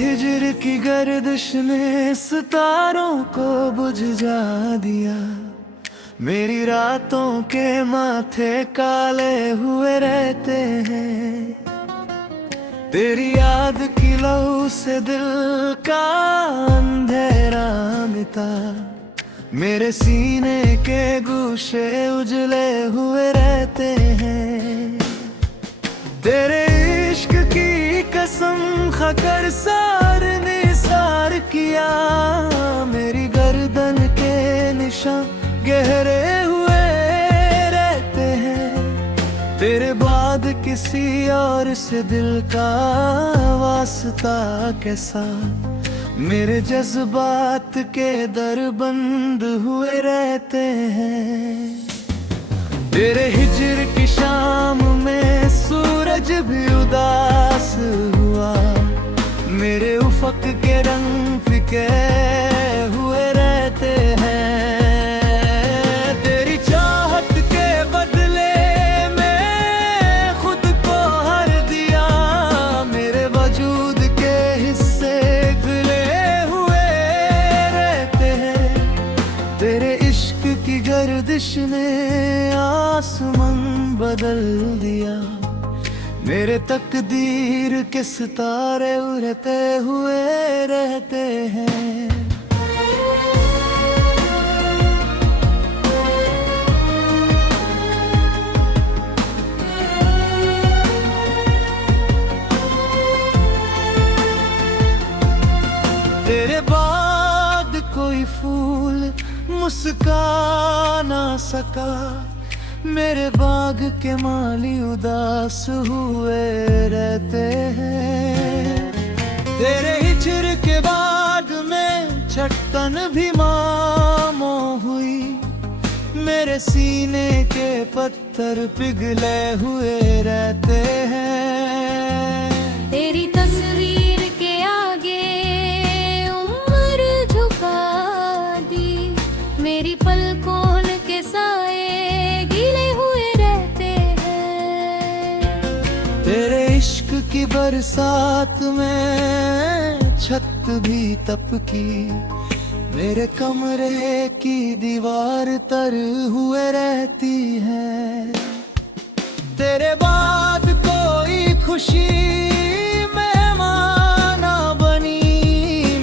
हिजर की गर्दिश ने सितारों को बुझा दिया। मेरी रातों के माथे काले हुए रहते हैं। तेरी याद की लहू से दिल का अंधेरा मिटा। मेरे सीने के गुशे उजले हुए रहते हैं। तेरे इश्क की कसम खाकर सार निसार किया। मेरी गर्दन के निशान गहरे हुए रहते हैं। तेरे बाद किसी और से दिल का वास्ता कैसा। मेरे जज्बात के दर बंद हुए रहते हैं। तेरे हिजर की शाम में सूरज भी उदास हुआ। मेरे उफक के रंग फिके हुए रहते हैं। तेरी चाहत के बदले में खुद को हर दिया। मेरे वजूद के हिस्से गिले हुए रहते हैं। तेरे इश्क की गर्दिश ने आसमान बदल दिया। मेरे तकदीर के सितारे उड़ते हुए रहते हैं। तेरे बाद कोई फूल मुस्का ना सका। मेरे बाग के माली उदास हुए रहते हैं। तेरे हिजर के बाद में छटकन भी मामो हुई। मेरे सीने के पत्थर पिघले हुए रहते हैं। तेरी तस्वीर के आगे उम्र झुका दी। मेरी पलकों के साए तेरे इश्क की बरसात में छत भी तपकी। मेरे कमरे की दीवार तर हुए रहती है। तेरे बाद कोई खुशी मेहमान बनी।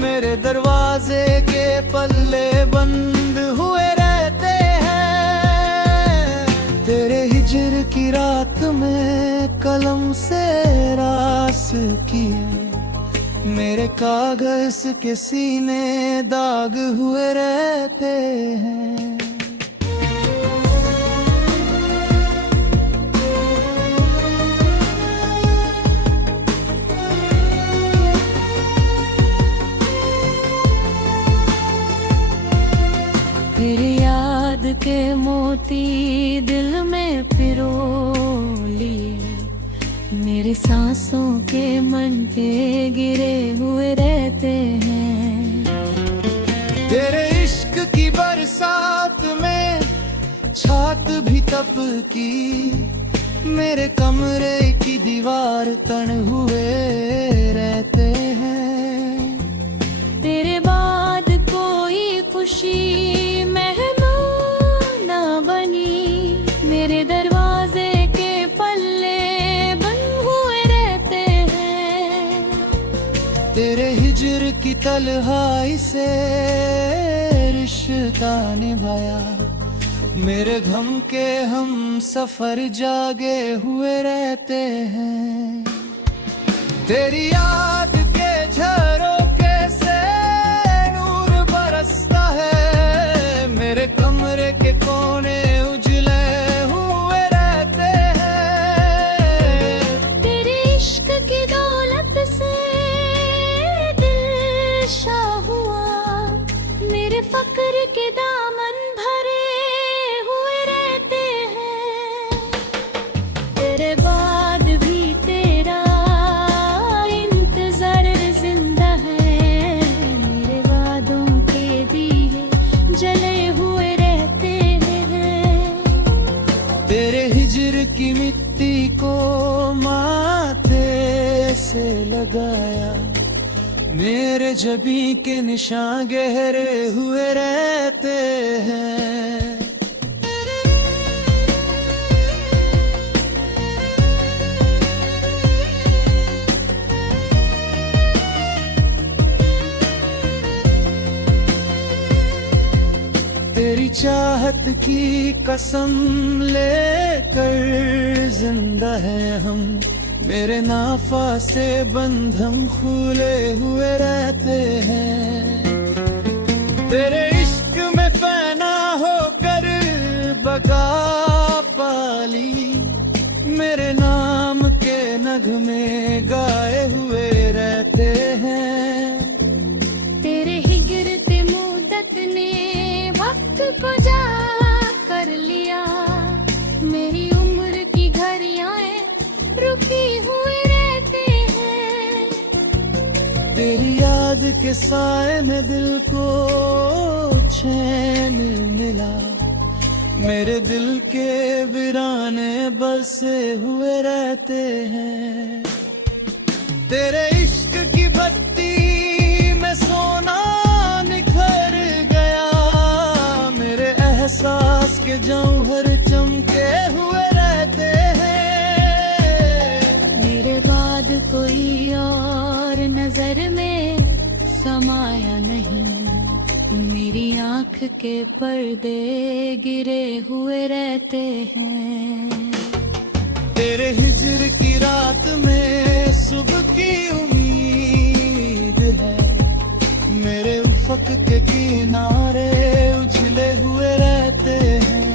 मेरे दरवाजे के पल्ले बंद हुए रहते हैं। तेरे हिजर की रात में कलम से रास किए। मेरे कागज के सीने दाग हुए रहते हैं। तेरी याद के मोती दिल में पिरो लिए। मेरे सांसों के मन पे गिरे हुए रहते हैं। तेरे इश्क की बरसात में छात भी तप की। मेरे कमरे की दीवार तन हुए रहते हैं। तेरे बाद कोई खुशी मेहमान बनी। मेरे दरवाजे के पल्ले तेरे हिजर की तन्हाई से रिश्ता निभाया। मेरे गम के हम सफर जागे हुए रहते हैं। तेरी याद के झरोखे से नूर बरसता है। मेरे कमरे के कोने उजले हुए रहते हैं। तेरे इश्क की दौलत से मेरे फक्र के दामन भरे हुए रहते हैं। तेरे बाद भी तेरा इंतजार जिंदा है। मेरे वादों के दिए जले हुए रहते हैं। तेरे हिजर की मिट्टी को माथे से लगाया। मेरे जबी के निशान गहरे हुए रहते हैं। तेरी चाहत की कसम लेकर जिंदा है हम, मेरे नाफा से बंधन खुले हुए रहते हैं। तेरे इश्क में फना होकर बका पाली, मेरे नाम के नगमे गाए हुए रहते हैं। तेरे ही गिरते मुद्दत ने वक्त को जा कर लिया, मेरी उम्र की घड़ियां रुकी हुए रहते हैं। तेरी याद के साए में दिल को चैन मिला, मेरे दिल के वीराने बसे हुए रहते हैं। तेरे इश्क की बत्ती में सोना निखर गया, मेरे एहसास के जौहर चमके हुए रहते हैं। मेरे बाद कोई और नजर में समाया नहीं, मेरी आंख के पर्दे गिरे हुए रहते हैं। तेरे हिजर की रात में सुबह की उम्मीद है, मेरे उफक के किनारे उजले हुए रहते हैं।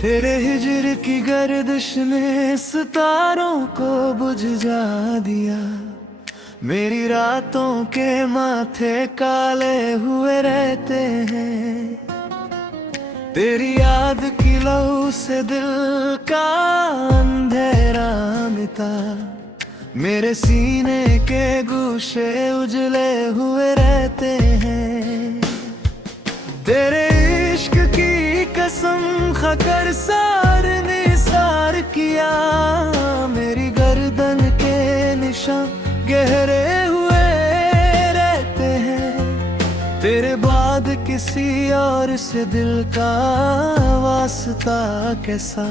तेरे हिजर की गर्दिश ने सितारों को बुझा दिया, मेरी रातों के माथे काले हुए रहते हैं। तेरी याद की लहू से दिल का अंधेरा मिटा, मेरे सीने के गुशे उजले हुए रहते हैं। तेरे इश्क की कसम खाकर सार निसार किया, मेरी गर्दन के निशान गहरे हुए रहते हैं। तेरे बाद किसी और से दिल का वास्ता कैसा,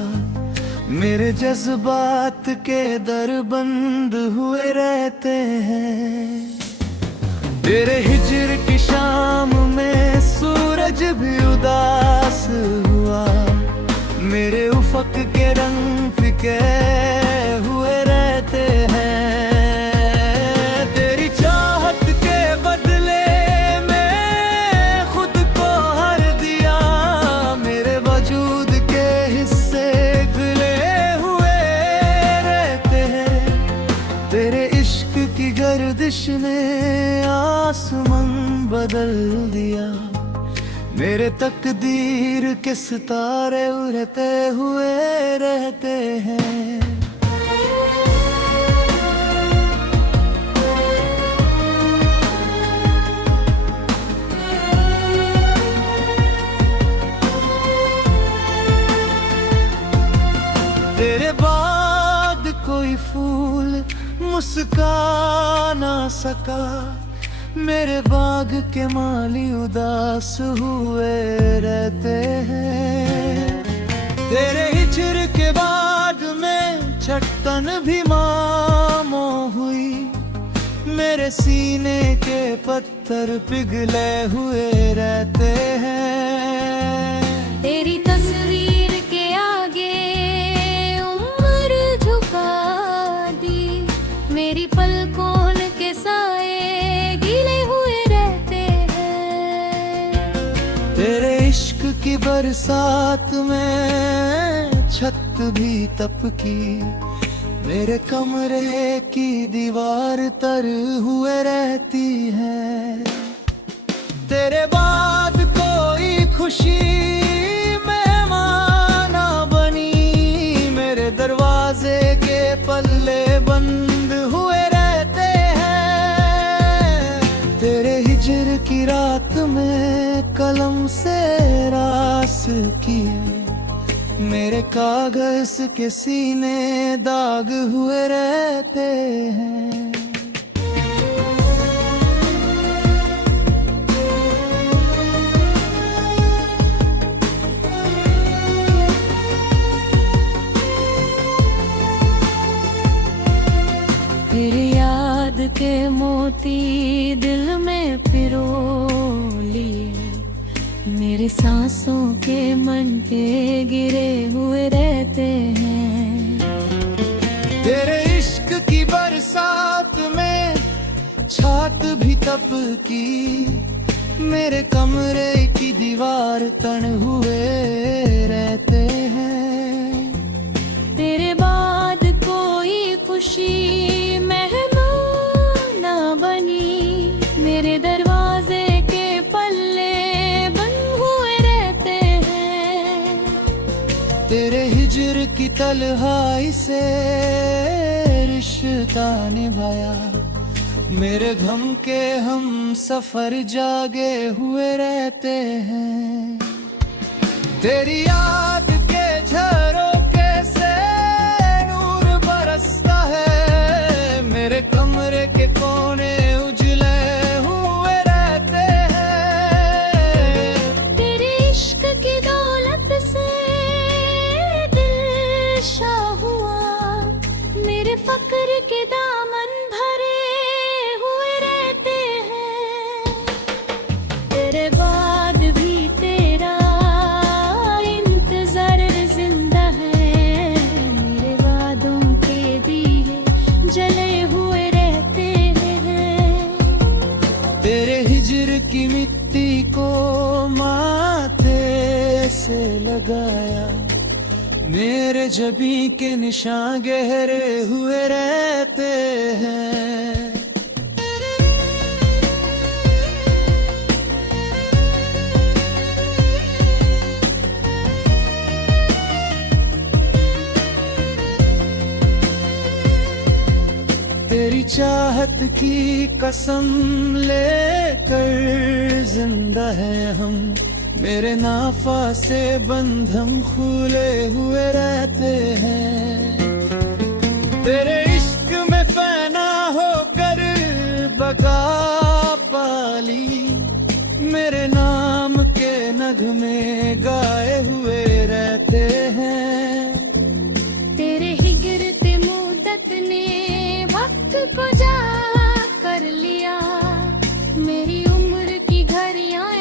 मेरे जज्बात के दर बंद हुए रहते हैं। तेरे हिजर की शाम में सूरज भी उदास हुआ, मेरे उफक के रंग फिके हुए रहते हैं। तेरी चाहत के बदले में खुद को हर दिया, मेरे वजूद के हिस्से गिले हुए रहते हैं। तेरे इश्क की गर्दिश ने आसमान बदल दिया, मेरे तकदीर के सितारे उड़ते हुए रहते हैं। तेरे बाद कोई फूल मुस्का ना सका, मेरे बाग के माली उदास हुए रहते हैं। तेरे हिजर के बाद में छटन भी मामो हुई, मेरे सीने के पत्थर पिघले हुए रहते हैं। तेरी तस्वीर के आगे उम्र झुका दी, मेरी पलकों के साए गिले हुए रहते हैं। तेरे इश्क की बरसात में छत भी तपकी, मेरे कमरे की दीवार तर हुए रहती है। तेरे बाद कोई खुशी मेहमाना बनी, मेरे दरवाजे के पल्ले बंद हुए रहते हैं। तेरे हिजर की रात में कलम से रास किए, मेरे कागज के सीने दाग हुए रहते हैं। तेरी याद के मोती दिल में पिरो लिए, मेरे सांसों के मन के गिरे हुए रहते हैं। तेरे इश्क की बरसात में छात भी तपकी, मेरे कमरे की दीवार तन हुए रहते हैं। तेरे बाद कोई खुशी मेहमान ना बनी, मेरे दरवाजे के पल्ले बंद हुए रहते हैं। तेरे हिजर की तन्हाई से रिश्ता निभाया, मेरे गम के हम सफर जागे हुए रहते हैं। तेरी याद के झरोखे से नूर बरसता है, मेरे कमरे के कोने उजले हुए रहते हैं। तेरे इश्क की दौलत से दिल शाह हुआ, मेरे फक्र के दामन भरे हुए रहते हैं। तेरे बाद भी तेरा इंतजार जिंदा है, मेरे वादों के दिए जले हुए रहते हैं। तेरे हिजर की मिट्टी को माथे से लगाया, मेरे जबी के निशान गहरे हुए रहते हैं। तेरी चाहत की कसम लेकर जिंदा है हम, मेरे नाफा से बंधम खुले हुए रहते हैं। तेरे इश्क में फना होकर बका पाली, मेरे नाम के नगमे गाए हुए रहते हैं। तेरे हिगरते मुद्दत ने वक्त को जा कर लिया, मेरी उम्र की घड़ियां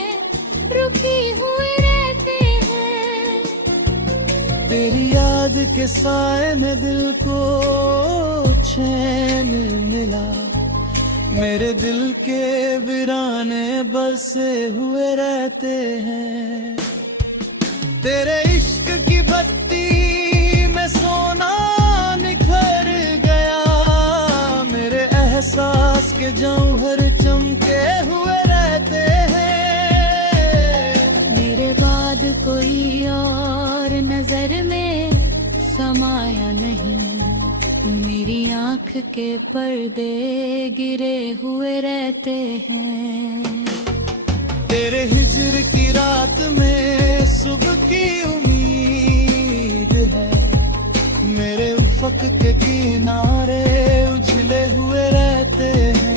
रुकी हुए रहते हैं। तेरी याद के साए में दिल को चैन मिला, मेरे दिल के वीराने बसे हुए रहते हैं। तेरे इश्क की बत्ती में सोना निखर गया, मेरे एहसास के जौहर चमके हुए रहते हैं। मेरे बाद कोई और नजर में समाया नहीं, मेरी आँख के पर्दे गिरे हुए रहते हैं। तेरे हिजर की रात में सुबह की उम्मीद है, मेरे उफक के किनारे उजले हुए रहते हैं।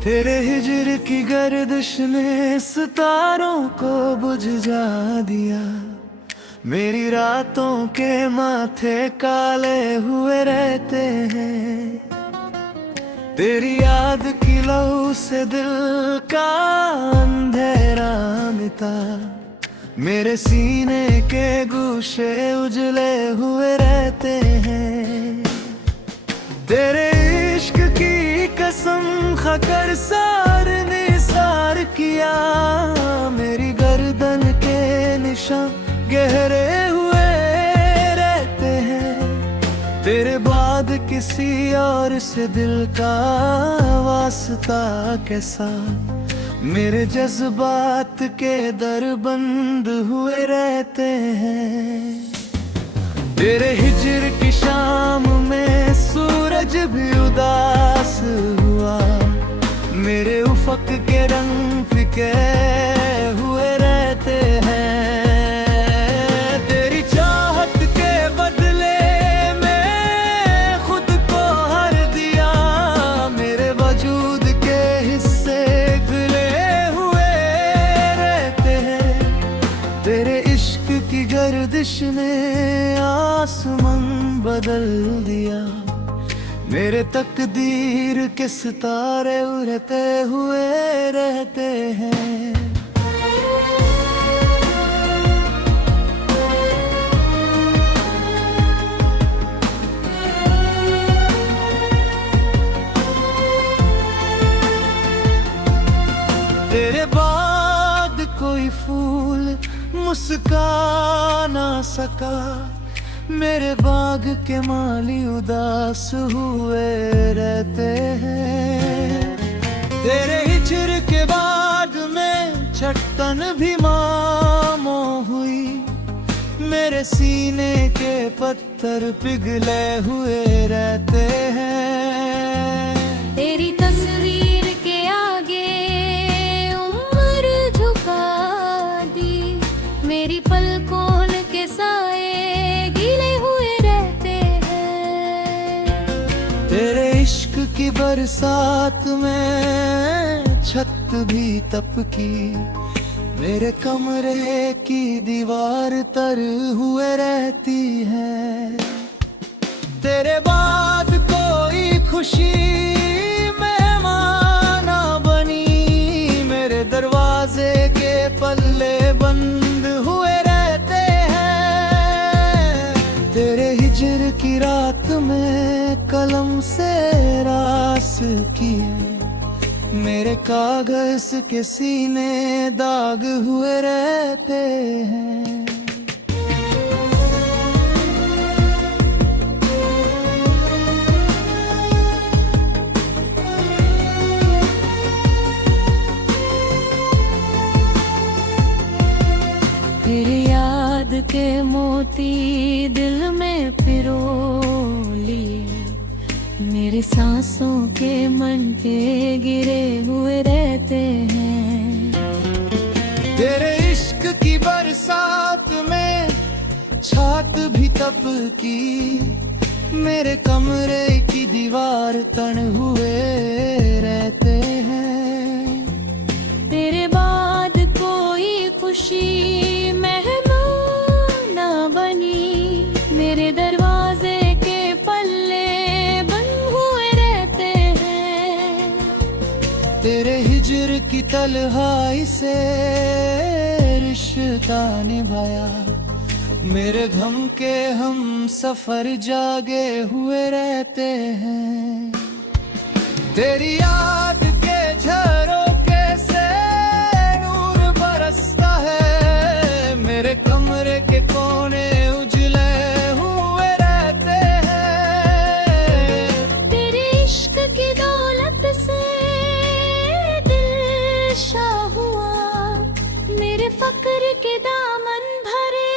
तेरे हिजर की गर्दिश ने सितारों को बुझा दिया। मेरी रातों के माथे काले हुए रहते हैं। तेरी याद की लहू से दिल का अंधेरा मिटा। मेरे सीने के गूशे उजले हुए रहते हैं। तेरे इश्क की कसम खाकर सार निसार किया। मेरी गर्दन के निशान गहरे हुए रहते हैं। तेरे बाद किसी और से दिल का वास्ता कैसा। मेरे जज्बात के दर बंद हुए रहते हैं। तेरे हिजर की शाम में सूरज भी उदास हुआ। मेरे उफक के रंग फिके हुए रहते हैं। तेरी चाहत के बदले में खुद को हर दिया। मेरे वजूद के हिस्से खुले हुए रहते हैं। तेरे इश्क की गर्दिश ने आसमान बदल दिया। मेरे तकदीर के सितारे उड़ते हुए रहते हैं। तेरे बाद कोई फूल मुस्का ना सका। मेरे बाग के माली उदास हुए रहते हैं। तेरे हिजर के बाद में चट्टान भी मामो हुई। मेरे सीने के पत्थर पिघले हुए रहते हैं। तेरी तस्वीर के आगे उम्र झुका दी। मेरी पलकों के साए गीले हुए रहते हैं। तेरे इश्क की बरसात में छत भी तपकी। मेरे कमरे की दीवार तर हुए रहती है। तेरे बाद कोई खुशी मेहमान बनी। मेरे दरवाजे के पल्ले बंद हुए रहते हैं। तेरे हिजर की रात में कलम से रास किए। मेरे कागज के सीने दाग हुए रहते हैं। तेरी याद के मोती दिल में पिरो लिए। मेरे सांसों के मनके गिरे हुए रहते हैं। तेरे इश्क की बरसात में छात भी तपकी। मेरे कमरे की दीवार तन हुए रहते हैं। तेरे बाद कोई खुशी मेहमान बनी। मेरे दरवाजे के पल्ले बंद हुए रहते हैं। तेरे हिजर की तन्हाई से रिश्ता निभाया। मेरे गम के हम सफर जागे हुए रहते हैं। तेरी याद के झरोके से नूर बरसता है। मेरे कमरे के कोने उजले हुए रहते हैं। तेरे इश्क की दौलत से दिल शाह हुआ। मेरे फक्र के दामन भरे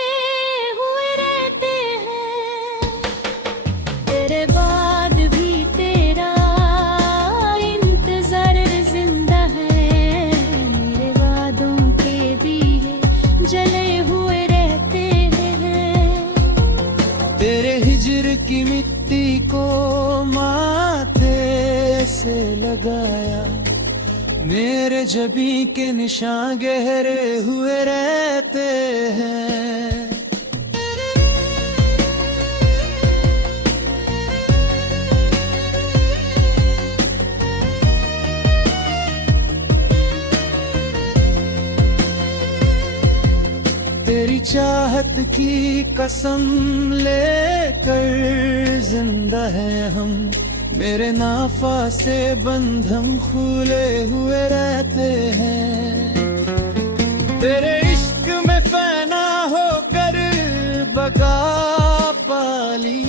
हुए रहते हैं। तेरे बाद भी तेरा इंतजार जिंदा है। मेरे वादों के दिए जले हुए रहते हैं। तेरे हिजर की मिट्टी को माथे से लगाया। मेरे जबी के निशान गहरे हुए रहते हैं। तेरी चाहत की कसम लेकर जिंदा है हम, मेरे नाफा से बंधन खुले हुए रहते हैं। तेरे इश्क में फना होकर बगा पाली,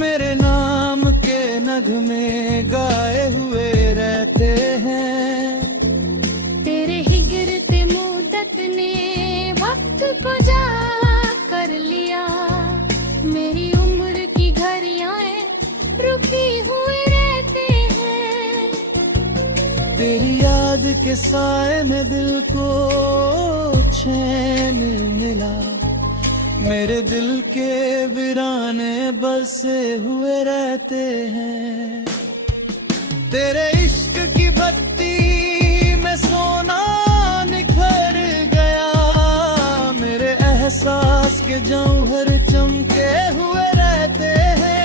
मेरे नाम के नगमे गाए हुए रहते हैं। तेरे ही गिरते मुद्दत ने वक्त को जा कर लिया, मेरी उम्र की घड़ियां रुकी हुए रहते हैं। तेरी याद के साए में दिल को चैन मिला, मेरे दिल के वीराने बसे हुए रहते हैं। तेरे इश्क की बत्ती में सोना निखर गया, मेरे एहसास के जौहर चमके हुए रहते हैं।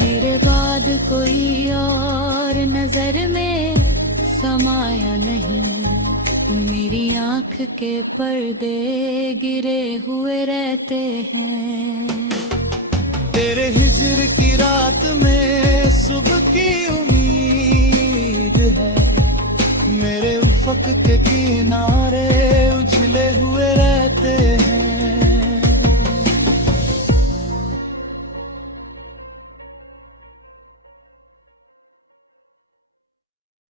मेरे बाद कोई और नजर में समाया नहीं, मेरी आंख के पर्दे गिरे हुए रहते हैं। तेरे हिजर की रात में सुबह की उम्मीद है, मेरे उफक के किनारे